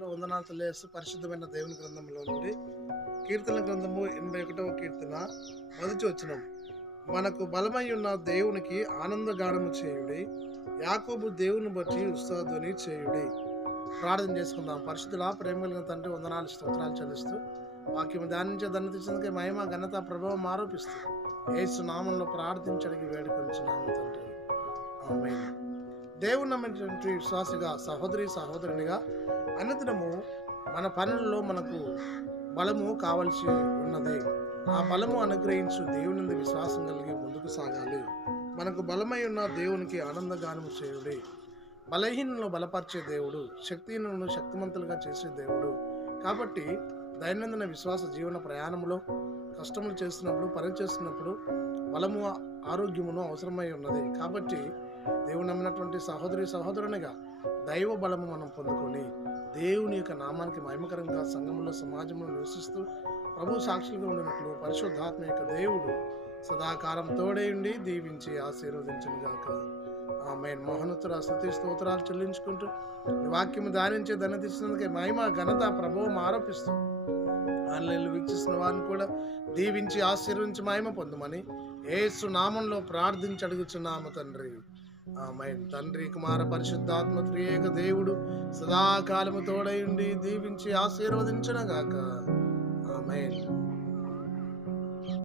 పాదములో వందనాలు తెలియజేస్తూ పరిశుద్ధమైన దేవుని గ్రంథంలో నుండి కీర్తన గ్రంథము 81వ కీర్తన మొదటి వచనం. మనకు బలమై ఉన్న దేవునికి ఆనందగానము చేయుడి, యాకోబు దేవుని బట్టి ఉత్సాహధ్వని చేయుడి. ప్రార్థన చేసుకుందాం. పరిశుద్ధుల ప్రేమ కలిగిన తండ్రి, వందనాలు స్తోత్రాలు చెల్లిస్తూ వాక్యం ధ్యానించే ధన్యత ఇచ్చినందుకే మహిమ ఘనత ప్రభావం ఆరోపిస్తూ యేసు నామంలో ప్రార్థించడానికి వేడుకొంచున్నాము తండ్రి. ఆమేన్. దేవుని నమ్మినటువంటి విశ్వాసిగా, సహోదరి సహోదరునిగా అనుదినము మన పనులలో మనకు బలము కావలసి ఉన్నది. ఆ బలము అనుగ్రహించు దేవుని విశ్వాసం కలిగి ముందుకు సాగాలి. మనకు బలమై ఉన్న దేవునికి ఆనందగానము చేయుడి. బలహీనను బలపరిచే దేవుడు, శక్తిహీనులను శక్తిమంతులుగా చేసే దేవుడు. కాబట్టి దైనందిన విశ్వాస జీవన ప్రయాణంలో కష్టములు చేస్తున్నప్పుడు, పని చేస్తున్నప్పుడు బలము ఆరోగ్యమును అవసరమై ఉన్నది. కాబట్టి దేవుని నమ్మినటువంటి సహోదరి సహోదరునిగా దైవ బలము మనం పొందుకొని దేవుని యొక్క నామానికి మహిమకరంగా సంఘంలో సమాజంలో నివసిస్తూ ప్రభు సాక్షులుగా ఉండినట్లు పరిశుద్ధాత్మ యొక్క దేవుడు సదాకాలం తోడేయండి, దీవించి ఆశీర్వదించునుగాక. ఆమేన్. మహోన్నతుల స్తుతి స్తోత్రాలు చెల్లించుకుంటూ ఈ వాక్యము ధ్యానించే ధన్యతిచ్చినందుకే మహిమ ఘనత ప్రభావం ఆరోపిస్తూ ఆన్లైన్లో వీక్షిస్తున్న వారిని కూడా దీవించి ఆశీర్వించి మహిమ పొందమని యేసు నామంలో ప్రార్థించి అడుగుచున్నాము తండ్రి. ఆమేన్. తండ్రి, కుమార, పరిశుద్ధాత్మ త్రియేక దేవుడు సదాకాలము తోడయుండి దీవించి ఆశీర్వదించునుగాక. ఆమేన్.